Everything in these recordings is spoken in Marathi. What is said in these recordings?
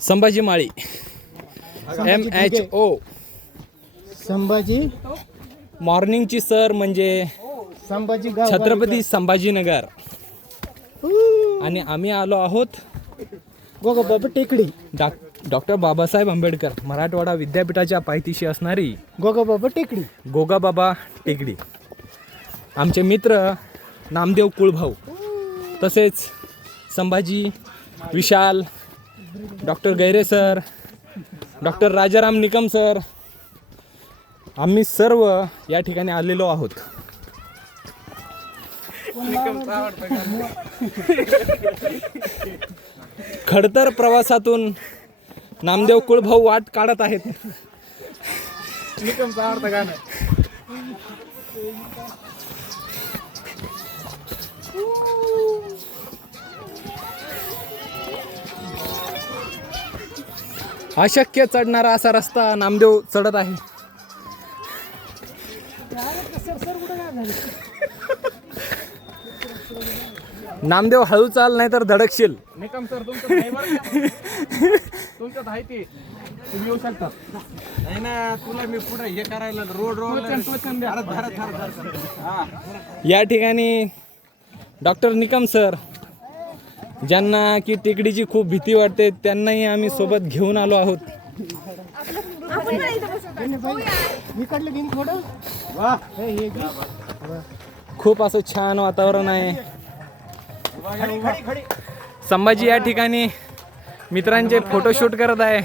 संभाजी माळी MHO. संभाजी मॉर्निंगची सर म्हणजे संभाजी छत्रपती संभाजीनगर. आणि आम्ही आलो आहोत गोगाबाबा टेकडी. डॉक्टर बाबासाहेब आंबेडकर मराठवाडा विद्यापीठाच्या पायथीशी असणारी गोगाबाबा टेकडी. गोगाबाबा टेकडी. आमचे मित्र नामदेव कुळभाऊ, तसेच Sambhaji, Vishal, doctor Gaire sir, doctor Rajaram Nikam sir, आम्ही सर्व या ठिकाणी आलेलो आहोत. खडतर प्रवासातून नामदेव कुळभाऊ वाट काढत आहेत. अशक्य चढणारा असा रस्ता नामदेव चढत आहे. नामदेव हळू चाल नाही तर धडकशील. निकम सर तुमच्यात आहे ते तुम्ही येऊ शकता. नाही ना तुला मी पुढे हे करायला रोड या ठिकाणी डॉक्टर निकम सर, ज्यांना की टेकडीची खूप भीती वाटते, त्यांनाही आम्ही सोबत घेऊन आलो आहोत. खूप असं छान वातावरण आहे. संभाजी या ठिकाणी मित्रांचे फोटोशूट करत आहे.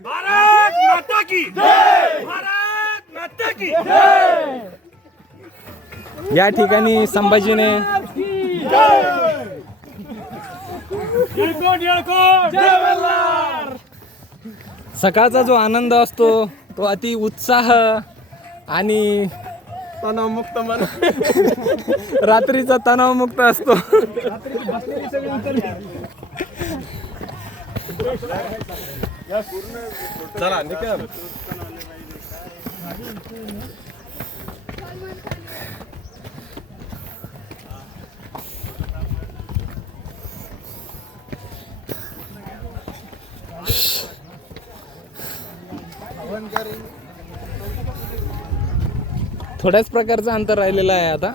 भारत माता की जय, भारत माता की जय. या ठिकाणी संभाजीने सकाळचा जो आनंद असतो तो अति उत्साह आणि तणावमुक्त मन रात्रीचा तणावमुक्त असतो. चला निकम. थोड्याच प्रकारचं अंतर राहिलेलं आहे आता.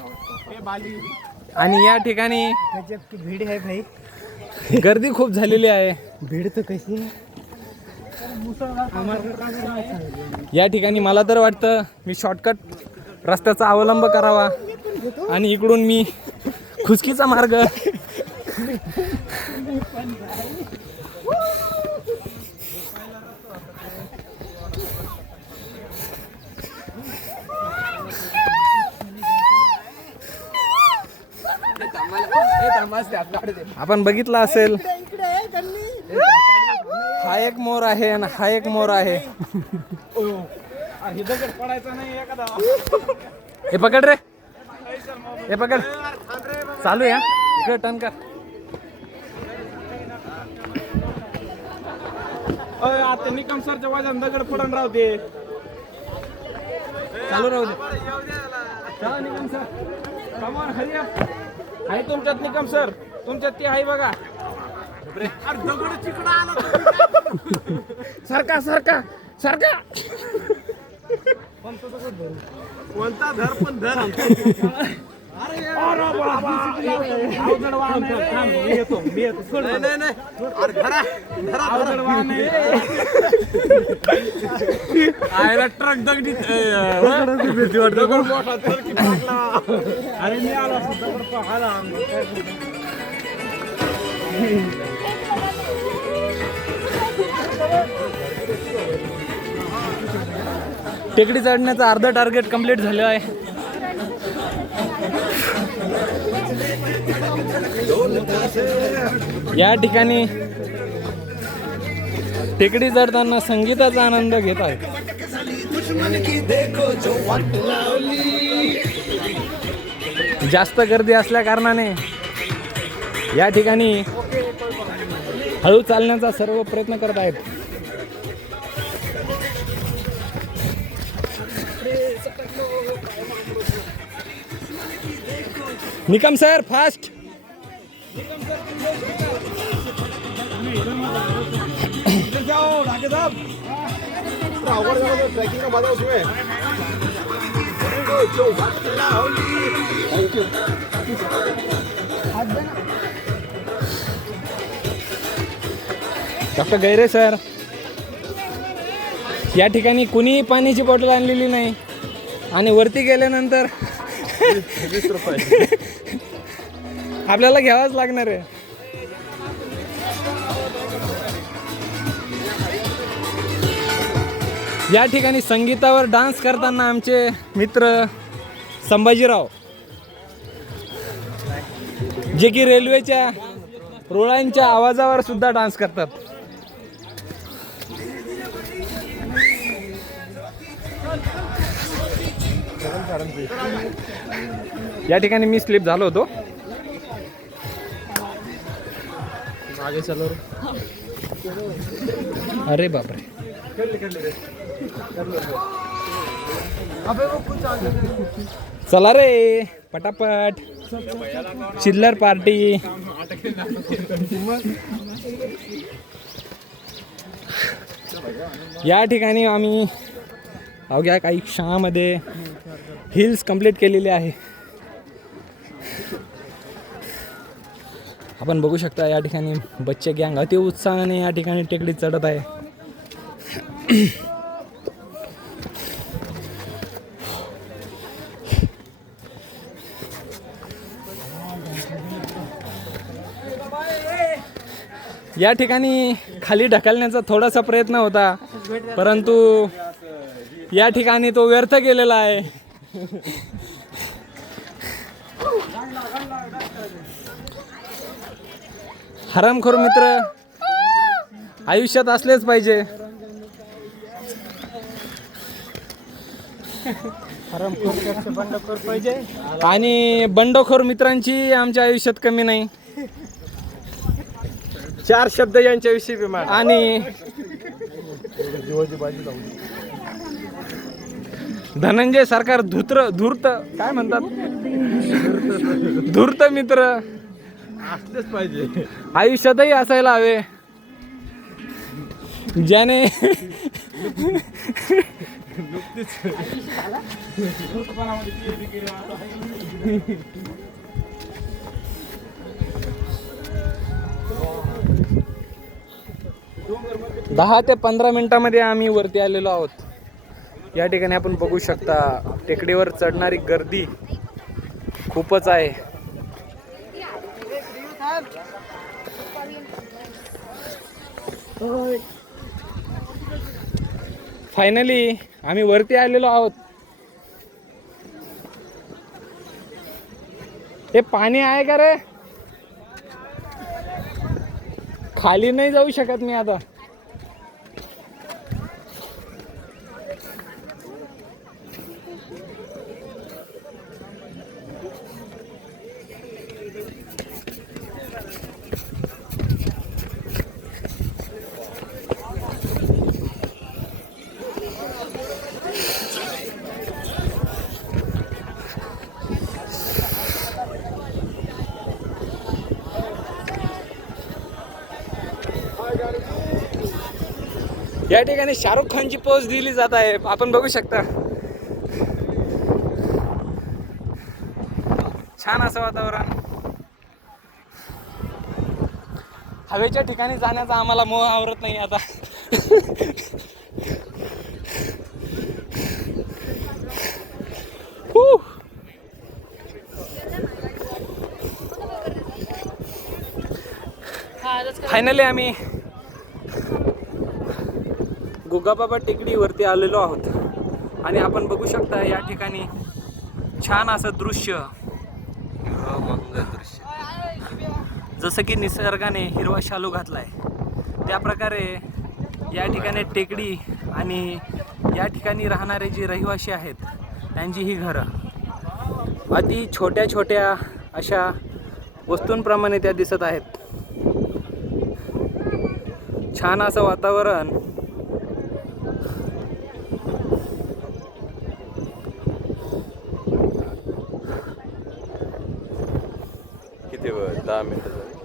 आणि या ठिकाणी गजब की भीड़ है भाई. गर्दी खूप झालेली आहे. भीड़ तो कैसी है. या ठिकाणी मला तर वाटतं मी शॉर्टकट रस्त्याचा अवलंब करावा आणि इकडून मी खुसकीचा मार्ग आपण बघितला असेल. हा एक मोर आहे आणि हा एक मोर आहे. पडायचा नाही एखादा. हे पकड रे, हे पकड. चालू आहे इकडे टर्न कर. आता निकम सरच्या वाजन दगड पडून राहते. चालू राहू दे. चला निकम सर, कमान हरी आहे तुमच्यात. निकम सर तुमच्यात ते आहे बघा. दगड चिकडा आला. सारखा सारखा सारखा कोणता धर पण धर. अवजड वाहन मी येतो. नाही नाही आयला ट्रक दगडी दगड मोठा दगड टाकला. अरे मी आला दगड आला. टेकडी चढण्याचं अर्ध टार्गेट कंप्लीट झालं आहे. या ठिकाणी टेकडी चढताना संगीताचा आनंद घेत आहे. जास्त गर्दी असल्या कारणाने या ठिकाणी हळू चालण्याचा सर्व प्रयत्न करत आहेत. Nikam sir fast. Doctor Gaire sir, या ठिकाणी कुणीही पाण्याची बॉटल आणलेली नाही आणि वरती गेल्यानंतर 20 रुपये. आपल्याला घ्यावाच लागणार आहे. या ठिकाणी संगीतावर डान्स करताना आमचे मित्र संभाजीराव, जे की रेल्वेच्या रुळांच्या आवाजावर सुद्धा डान्स करतात. या ठिकाणी मी स्लिप झालो होतो. मागे चलो रे. अरे बापरे. चला रे पटापट, चिल्लर पार्टी. या ठिकाणी आम्ही अवघ्या काही क्षणामध्ये हिल्स कंप्लीट केलेली आहे. आपण बघू शकता या ठिकाणी बच्चे गँग अति उत्साहाने या ठिकाणी टेकडी चढत आहे. या ठिकाणी खाली ढकलण्याचा थोडासा प्रयत्न होता, परंतु या ठिकाणी तो व्यर्थ गेलेला आहे. हरामखोर मित्र आयुष्यात असलेच पाहिजे. बंडखोर पाहिजे. आणि बंडखोर मित्रांची आमच्या आयुष्यात कमी नाही. 4 शब्द यांच्याविषयी विमान. आणि धनंजय सरकार धूर्त काय म्हणतात, धूर्त मित्र असलेच पाहिजे. आयुष्यातही असायला हवे, ज्याने दहा ते 15 मिनिटांमध्ये आम्ही वरती आलेलो आहोत. या ठिकाणी आपण बघू शकता टेकडीवर चढणारी गर्दी खूपच आहे. फायनली आम्ही वरती आलेलो आहोत. हे पाणी आहे का रे? खाली नाही जाऊ शकत मी आता. या ठिकाणी शाहरुख खानची पोज दिली जात आहे, आपण बघू शकता. छान असं वातावरण. हवेच्या ठिकाणी जाण्याचा आम्हाला मोह आवरत नाही आता. फायनली आम्ही गोगाबाबा टेकडीवरती आलेलो आहोत आणि आपण बघू शकता या ठिकाणी छान असं दृश्य, जसं की निसर्गाने हिरवा शालू घातलाय त्या प्रकारे या ठिकाणी टेकडी आणि या ठिकाणी राहणारे जे रहिवासी आहेत त्यांची ही घरं अति छोट्या छोट्या अशा वस्तूंप्रमाणे त्या दिसत आहेत. छान असं वातावरण. किती 10 मिनिटं झाली.